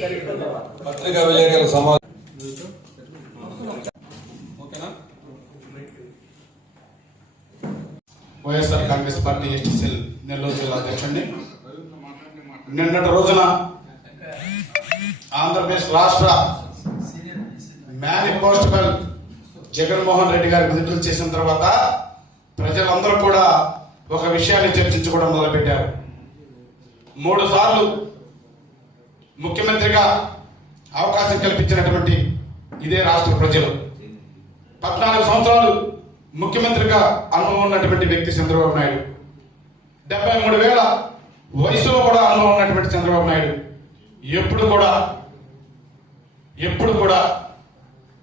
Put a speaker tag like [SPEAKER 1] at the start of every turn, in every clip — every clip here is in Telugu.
[SPEAKER 1] పత్రికా విలేకరుల ఓకేనా?
[SPEAKER 2] వైఎస్ఆర్ కాంగ్రెస్ పార్టీ ఎస్టీసీఎల్ నెల్లూరు జిల్లా అధ్యక్షుడిని. నిన్నటి రోజున ఆంధ్రప్రదేశ్ రాష్ట్ర మేనిఫెస్టోబల్ జగన్మోహన్ రెడ్డి గారికి విడుదల చేసిన తర్వాత ప్రజలందరూ కూడా ఒక విషయాన్ని చర్చించుకోవడం మొదలుపెట్టారు. మూడు సార్లు ముఖ్యమంత్రిగా అవకాశం కల్పించినటువంటి ఇదే రాష్ట్ర ప్రజలు. పద్నాలుగు సంవత్సరాలు ముఖ్యమంత్రిగా అనుభవం ఉన్నటువంటి వ్యక్తి చంద్రబాబు నాయుడు. డెబ్బై మూడు వేల వయసులో కూడా అనుభవం ఉన్నటువంటి చంద్రబాబు నాయుడు. ఎప్పుడు కూడా ఎప్పుడు కూడా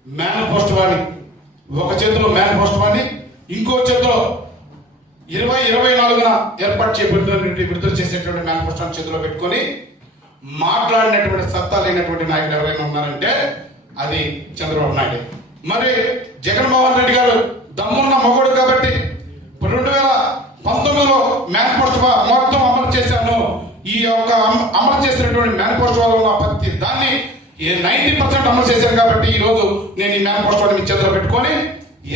[SPEAKER 2] మేనిఫెస్టో వాణి ఒక చేతిలో మేనిఫెస్టో వాణి ఇంకో చేతిలో ఇరవై ఇరవై నాలుగున ఏర్పాటు చేయబడినటువంటి విడుదల చేసేటువంటి మేనిఫెస్టోని చేతిలో పెట్టుకొని మాట్లాడినటువంటి సత్తా లేనటువంటి నాయకులు ఎవరైనా ఉన్నారంటే అది చంద్రబాబు నాయుడు. మరి జగన్మోహన్ రెడ్డి గారు దమ్మున్న మగోడు కాబట్టి రెండు వేల పంతొమ్మిదిలో మేనిఫెస్టో మొత్తం అమలు చేశాను. ఈ యొక్క అమలు చేసినటువంటి మేనిఫెస్టోలో ఉన్న ప్రతి దాన్ని నైన్టీ పర్సెంట్ అమలు చేశాను కాబట్టి ఈ రోజు నేను ఈ మేనిఫెస్టోని మీ చేతిలో పెట్టుకొని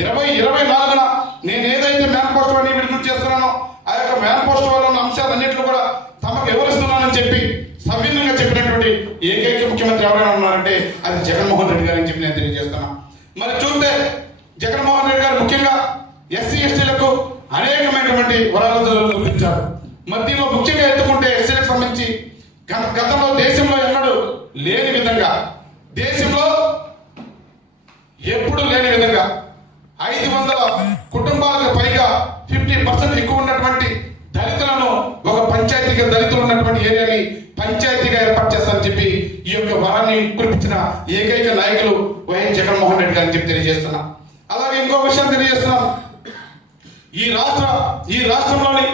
[SPEAKER 2] ఇరవై ఇరవై నాలుగున నేను ఏదైతే మేనిఫెస్టోని విడుదల చేస్తున్నానో ఆ యొక్క మేనిఫెస్టోలో ఉన్న అంశాలన్నింటిలో కూడా తమకు వివరిస్తున్నానని చెప్పి సవ్యంగా చెప్పినటువంటి ఏకైక ముఖ్యమంత్రి ఎవరైనా ఉన్నారంటే అది జగన్మోహన్ రెడ్డి గారని చెప్పి నేను తెలియజేస్తున్నా. మరి చూస్తే జగన్మోహన్ రెడ్డి గారు ముఖ్యంగా ఎస్సీ ఎస్టీలకు అనేకమైనటువంటి వరాలు చూపించారు. మరి దీనిలో ముఖ్యంగా ఎత్తుకుంటే ఎస్సీలకు సంబంధించి గత- గతంలో దేశంలో ఎన్నడూ లేని విధంగా దేశ ఎప్పుడు లేని విధంగా ఐదు వందల కుటుంబాలకు పైగా ఫిఫ్టీ పర్సెంట్ ఎక్కువ ఉన్నటువంటి దళితులను ఒక పంచాయతీగా దళితులు ఉన్నటువంటి ఏరియాని పంచాయతీగా ఏర్పాటు చేస్తారని చెప్పి ఈ యొక్క కురిపించిన ఏకైక నాయకులు వైఎస్ జగన్మోహన్ రెడ్డి గారిని చెప్పి తెలియజేస్తున్నా. అలాగే ఇంకో విషయం తెలియజేస్తున్నాం. ఈ రాష్ట్ర ఈ రాష్ట్రంలోని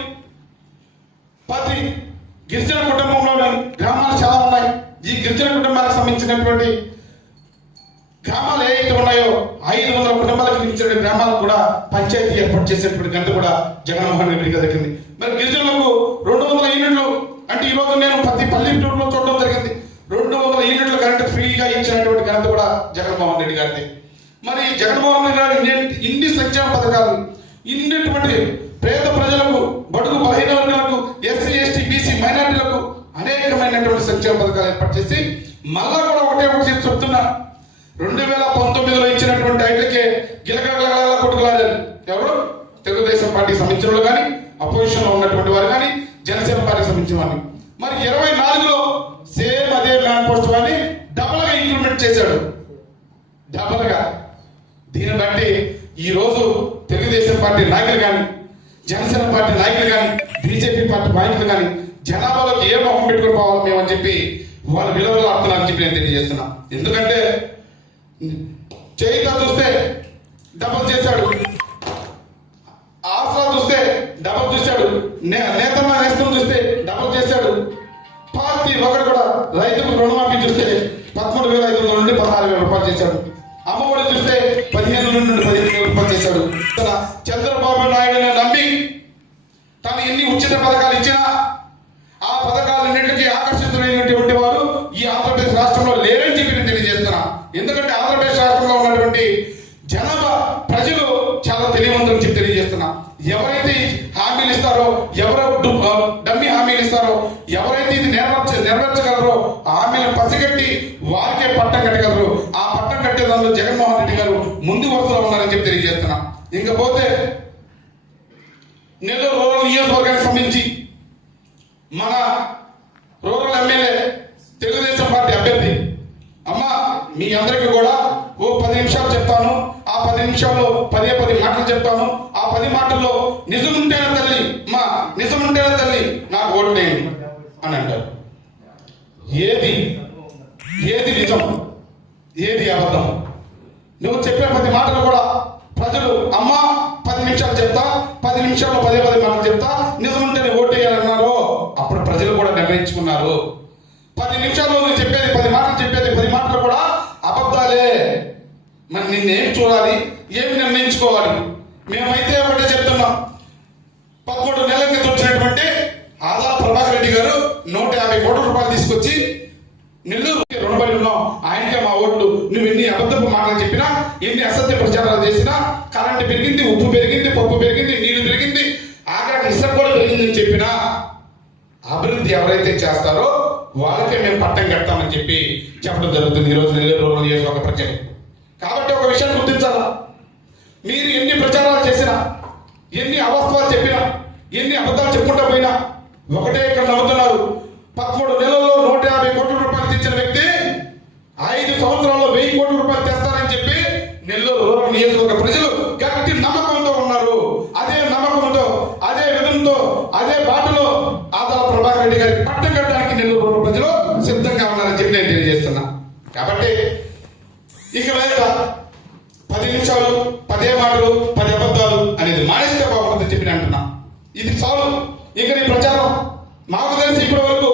[SPEAKER 2] ప్రతి గిరిజన కుటుంబంలోని గ్రామాలు చాలా ఉన్నాయి. ఈ గిరిజన కుటుంబాలకు సంబంధించినటువంటి గ్రామాలు ఏవైతే ఉన్నాయో ఐదు వందల కుటుంబాలకు మించిన గ్రామాలకు కూడా పంచాయతీ ఏర్పాటు చేసేటువంటి గంట కూడా జగన్మోహన్ రెడ్డి గారి దక్కింది. మరి గిరిజనులకు రెండు వందల యూనిట్లు అంటే ఈ రోజు నేను ప్రతి పల్లెటూరులో చూడడం జరిగింది. రెండు వందల యూనిట్లు కరెంట్ ఫ్రీగా ఇచ్చినటువంటి ఘనత కూడా జగన్మోహన్ రెడ్డి గారిది. మరి జగన్మోహన్ రెడ్డి గారు ఇన్ని- సంక్షేమ పథకాలు ఇన్నిటువంటి పేద ప్రజలకు బడుగు బలహీన వర్గాలకు ఎస్సీ ఎస్టీ బీసీ మైనారిటీలకు అనేకమైనటువంటి సంక్షేమ పథకాలు ఏర్పాటు చేసి మళ్ళా కూడా ఒకటే ఒకటి చెప్తున్నా. రెండు వేల పంతొమ్మిదిలో ఇచ్చినటువంటి ఐట్లకే గిలగల కొట్టుకులాడారు. ఎవరు? తెలుగుదేశం పార్టీ సంబంధించిన వాళ్ళు కానీ అపోజిషన్లో ఉన్నటువంటి వారు కానీ జనసేన పార్టీ సంబంధించిన వారిని. మరి ఇరవై నాలుగులో సేమ్ అదే మ్యాన్ పోస్ట్ వారిని డబల్ గా చేశాడు. డబల్ దీన్ని బట్టి ఈ రోజు తెలుగుదేశం పార్టీ నాయకులు కానీ జనసేన పార్టీ నాయకులు కానీ బీజేపీ పార్టీ నాయకులు కానీ జనాభాలోకి ఏ మొహం పెట్టుకుని పోవాలి మేము అని చెప్పి వాళ్ళ విలువలు ఆడుతున్నారని చెప్పి నేను తెలియజేస్తున్నా. ఎందుకంటే చేయిత చూస్తే డబల్ చేశాడు. ఆసరా చూస్తే డబల్ చూశాడు. నే- నేతన్న నేస్తం చూస్తే డబల్ చేశాడు. పార్టీ ఒకటి కూడా రైతుకు రుణమాఫీ చూస్తే పదమూడు వేల ఐదు వందల నుండి పదహారు వేల రూపాయలు చేశాడు అమ్మఒడి చూస్తే పదిహేను నుండి పదిహేను ఏర్పాటు చేశాడు చంద్రబాబు నాయుడుని నమ్మి తను ఎన్ని ఉచిత పథకాలు ఇచ్చినా ఆ పథకాలన్నింటికి ఆకర్షితులైనటువంటి వారు ఈ ఆంధ్రప్రదేశ్ రాష్ట్రంలో లేరని చెప్పి నేను తెలియజేస్తున్నా. ఎందుకంటే ఆంధ్రప్రదేశ్ రాష్ట్రంలో ఉన్నటువంటి జనాభా ప్రజలు చాలా తెలియవంతులు చెప్పి తెలియజేస్తున్నా ఎవరైతే ఈ హామీలు ఇస్తారో ఎవరు డు- ఆ, డమ్మీ హామీలు ఇస్తారో ఎవరైతే ఇది నెరవేర్చ నెరవేర్చగలరో ఆ హామీలను పసిగట్టి వారికే పట్టం కట్టగలరు ఆ పట్టం కట్టే దానిలో జగన్మోహన్ రెడ్డి గారు ముందు వరుసలో ఉన్నారని చెప్పి తెలియజేస్తున్నా. ఇంకపోతే నెల్లూరు రూరల్ నియోజకవర్గానికి సంబంధించి మన రూరల్ ఎమ్మెల్యే తెలుగుదేశం పార్టీ అభ్యర్థి. అమ్మా మీ అందరికీ కూడా ఓ పది నిమిషాలు చెప్తాను. ఆ పది నిమిషాల్లో పదే పది మాటలు చెప్తాను. ఆ పది మాటల్లో నిజం ఉంటేనే తల్లి మా నిజం ఉంటేనే తల్లి నాకు ఓటు వేయండి అని అంటారు. ఏది? ఏది నిజం? ఏది అబద్ధం? నువ్వు చెప్పే ప్రతి మాటలు కూడా అమ్మ పది నిమిషాలు చెప్తా పది నిమిషాల్లో పదే పది మాటలు చెప్తా నిజం ఉంటేనే ఓటేయాలన్నారు అప్పుడు ప్రజలు కూడా నిర్ణయించుకున్నారు. పది నిమిషాల్లో నువ్వు చెప్పేది పది మాటలు చెప్పేది పది మాటలు కూడా అబద్ధాలే. మరి నిన్నేం చూడాలి? ఏమి నిర్ణయించుకోవాలి? మేమైతే ఒకటే చెప్తున్నాం. పదకొండు నెలల క్రితం వచ్చినటువంటి ఆదా ప్రభాకర్ రెడ్డి గారు నూట యాభై కోట్ల రూపాయలు తీసుకొచ్చి నెల్లూరు రుణపడి ఉన్నాం. ఆయనకే మా ఓట్లు. నువ్వు ఎన్ని అబద్ధపు మాటలు చెప్పినా ఎన్ని అసత్య ప్రచారాలు చేసినా పెరిగింది ఉప్పు పెరిగింది పప్పు పెరిగింది నీళ్ళు పెరిగింది. ఆఖరికి ఇసుక కూడా పెరిగిందని చెప్పినా అభివృద్ధి ఎవరైతే చేస్తారో వాళ్ళకే మేము పట్టం కడతామని చెప్పి చెప్పడం జరుగుతుంది. ఈరోజు నెల్లూరు రూరల్ నియోజకవర్గ ప్రజలు. కాబట్టి ఒక విషయం గుర్తించాలా? మీరు ఎన్ని ప్రచారాలు చేసినా ఎన్ని అవాస్తవాలు చెప్పినా ఎన్ని అబద్ధాలు చెప్పుకుంటా పోయినా ఒకటే ఇక్కడ నమ్ముతున్నారు పదమూడు నెలల్లో నూట యాభై కోట్ల రూపాయలు తెచ్చిన వ్యక్తి ఐదు సంవత్సరాల్లో వెయ్యి కోట్ల రూపాయలు తెస్తారని చెప్పి నెల్లూరు రూరల్ నియోజకవర్గ ప్రజలు గట్టి నమ్మకంతో ఉన్నారు. అదే నమ్మకంతో అదే విధంతో అదే బాటలో ఆదాల ప్రభాకర్ రెడ్డి గారి పట్టం కట్టడానికి నెల్లూరు ప్రజలు సిద్ధంగా ఉన్నారని చెప్పి నేను తెలియజేస్తున్నా. కాబట్టి ఇక మీద పది నిమిషాలు పదే మాటలు పది అబద్ధాలు అనేది మానేస్తే బాగుంటుందని చెప్పి అంటున్నా. ఇది చాలు. ఇక నీ ప్రచారం. మాకు తెలిసి ఇప్పుడు వరకు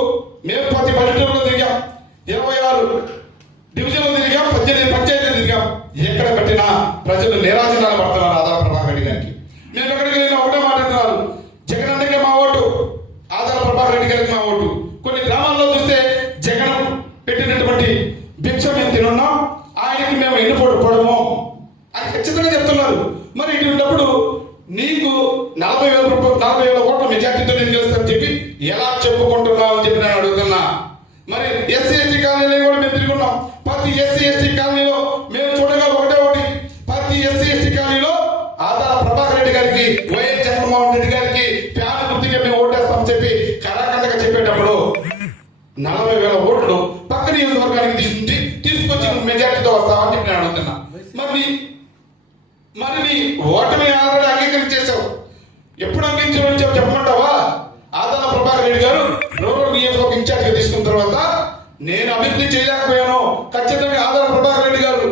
[SPEAKER 2] మేము ప్రతి పల్లెటూరులో తిరిగాం ఇరవై ఆరు డివిజన్లు తిరిగాం పద్దెనిమిది పంచాయతీలు తిరిగాం ఎక్కడ పెట్టినా ప్రజలు నిరాశనాలు పడుతున్నారు ఆధార ప్రభాకర్ రెడ్డి గారికి నేను ఎక్కడికి వెళ్ళినా ఒకటే మాట అంటున్నారు జగన్ అన్నకే మా ఓటు ఆధార ప్రభాకర్ రెడ్డి గారికి మా ఓటు కొన్ని గ్రామాల్లో చూస్తే జగన్ పెట్టినటువంటి భిక్ష మేము తినున్నాం ఆయనకి మేము ఎన్నుపోటు పడము అని ఖచ్చితంగా చెప్తున్నారు మరి ఇటువంటిప్పుడు నీకు నలభై వేల రూపాయలు నలభై వేల ఓట్ల మెజార్టీతో నేను గెలుస్తానని చెప్పి ఎలా చెప్పుకుంటున్నావు అని చెప్పి నేను అడుగుతున్నా మరి ఎస్సీ ఎస్టీ కాలనీలో కూడా మేము తిరుగున్నాం. ప్రతి ఎస్సీ ఎస్టీ కాలనీలో మేము చూడగా ఒకటే ఒకటి. ప్రతి ఎస్సీ ఎస్టీ కాలనీలో ఆధార ప్రభాకర్ రెడ్డి గారికి వైఎస్ జగన్మోహన్ రెడ్డి గారికి ఫ్యాన్ గుర్తిగా మేము ఓటేస్తామని చెప్పి కళాఖండగా చెప్పేటప్పుడు నలభై వేల ఓట్లు పక్క నియోజకవర్గానికి తీసుకుంటే తీసుకొచ్చి మెజార్టీతో వస్తామని చెప్పి నేను అడుగుతున్నా. మరి మరి నీ ఓటమి ఆల్రెడీ అంగీకరించేశావు. ఎప్పుడు అంగీకరించావు చెప్పమంటావా? ఆదాల ప్రభాకర్ రెడ్డి గారు రూరల్ ఇన్ఛార్జ్గా తీసుకున్న తర్వాత నేను అభివృద్ధి చేయలేకపోయాను. ఖచ్చితంగా ఆదాల ప్రభాకర్ రెడ్డి గారు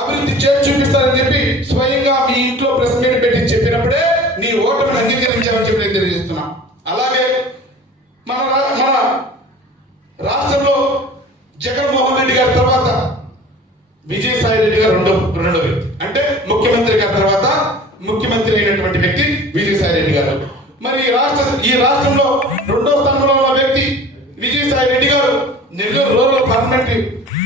[SPEAKER 2] అభివృద్ధి చేసి చూపిస్తారని చెప్పి స్వయంగా మీ ఇంట్లో ప్రెస్ మీట్ పెట్టి చెప్పినప్పుడే నీ ఓటమిని అంగీకరించామని చెప్పి నేను తెలియజేస్తున్నా. అలాగే మన మన రాష్ట్రంలో జగన్మోహన్ రెడ్డి గారి తర్వాత విజయసాయి రెడ్డి గారు రెండో రెండో వ్యక్తి. అంటే ముఖ్యమంత్రి గారి తర్వాత ముఖ్యమంత్రి అయినటువంటి వ్యక్తి విజయసాయి రెడ్డి గారు. మరి ఈ రాష్ట్ర ఈ రాష్ట్రంలో రెండో స్థానంలో ఉన్న వ్యక్తి విజయసాయి రెడ్డి గారు నెల్లూరు రూరల్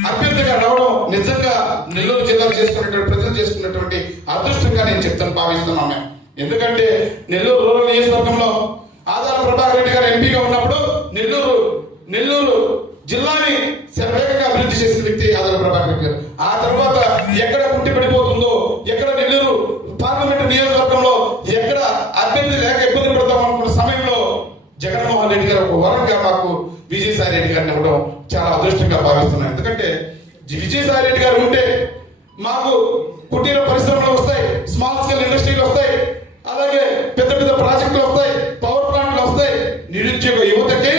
[SPEAKER 2] అభ్యర్థిగా రావడం నిజంగా నెల్లూరు జిల్లాలో చేసుకున్నటువంటి ప్రజలు చేసుకున్నటువంటి అదృష్టంగా నేను చెప్తాను భావిస్తున్నాం మేము. ఎందుకంటే నెల్లూరు రూరల్ నియోజకవర్గంలో ఆదాల ప్రభాకర్ రెడ్డి గారు ఎంపీగా ఉన్నప్పుడు నెల్లూరు జిల్లాని శరవేగంగా అభివృద్ధి చేసిన వ్యక్తి ఆదాల ప్రభాకర్ రెడ్డి గారు ఆ తర్వాత ఎక్కడ పుట్టి పడిపోతుందో ఎక్కడ నెల్లూరు పార్లమెంటు నియోజకవర్గంలో ఎక్కడ అభ్యర్థి లేక ఇబ్బంది పడతాం అనుకున్న సమయంలో జగన్మోహన్ రెడ్డి గారు ఒక వరంగా మాకు విజయసాయి రెడ్డి గారిని ఇవ్వడం చాలా అదృష్టంగా భావిస్తున్నాను. ఎందుకంటే విజయసాయి రెడ్డి గారు ఉంటే మాకు కుటీర పరిశ్రమలు వస్తాయి స్మాల్ స్కేల్ ఇండస్ట్రీలు వస్తాయి అలాగే పెద్ద పెద్ద ప్రాజెక్టులు వస్తాయి పవర్ ప్లాంట్లు వస్తాయి. నిరుద్యోగ యువతకి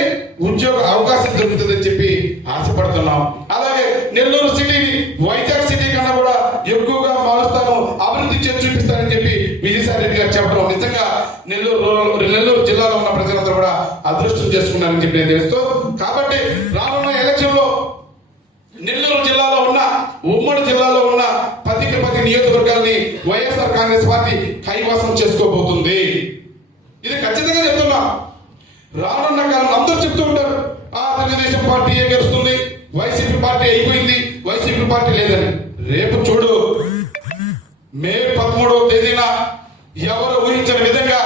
[SPEAKER 2] ఉద్యోగ అవకాశం దొరుకుతుందని చెప్పి ఆశపడుతున్నాం. అలాగే నెల్లూరు సిటీని వైజాగ్ సిటీ కన్నా కూడా ఎక్కువగా మారుస్తాను అభివృద్ధి చేసి చూపిస్తానని చెప్పి విజయసాయి రెడ్డి గారు చెప్పడం నిజంగా నెల్లూరు నెల్లూరు జిల్లాలో ఉన్న ప్రజలందరూ కూడా అదృష్టం చేసుకున్నారని చెప్పి నేను తెలుస్తూ కాబట్టి రానున్న ఎలక్షన్లో నెల్లూరు జిల్లాలో ఉన్న ఉమ్మడి జిల్లాలో ఉన్న పదికి పది వైఎస్ఆర్ కాంగ్రెస్ పార్టీ కైవసం చేసుకోబోతుంది. ఇది ఖచ్చితంగా చెప్తున్నా. రానున్న కాలంలో అందరూ చెప్తూ ఉంటారు ఆ తెలుగుదేశం పార్టీ ఏ గెలుస్తుంది? వైసీపీ పార్టీ అయిపోయింది వైసీపీ పార్టీ లేదని. రేపు చూడు మే పదమూడవ తేదీన ఎవరు ఊహించిన విధంగా